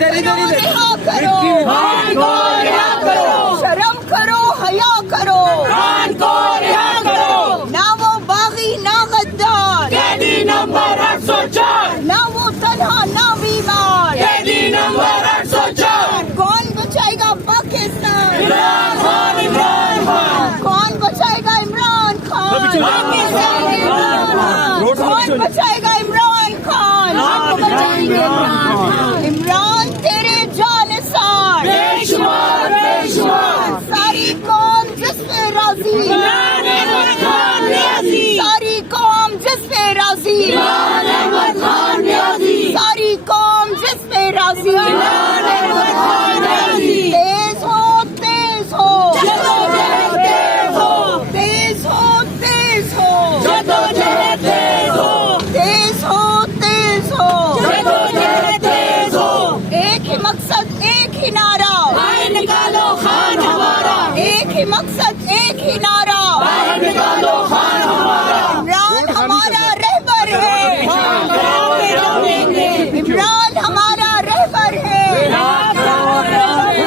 رہا کرو شرم کرو حیا کرو نہ وہ باغی نہ غدار نہ وہ تنہا نہ بیمار کون بچائے گا پاکستان کون بچائے گا عمران خان کون بچائے گا عمران خان عمران تیرے جانثار ساری قوم جس پہ راضی ساری قوم جس پہ راضی ساری قوم جس پہ راضی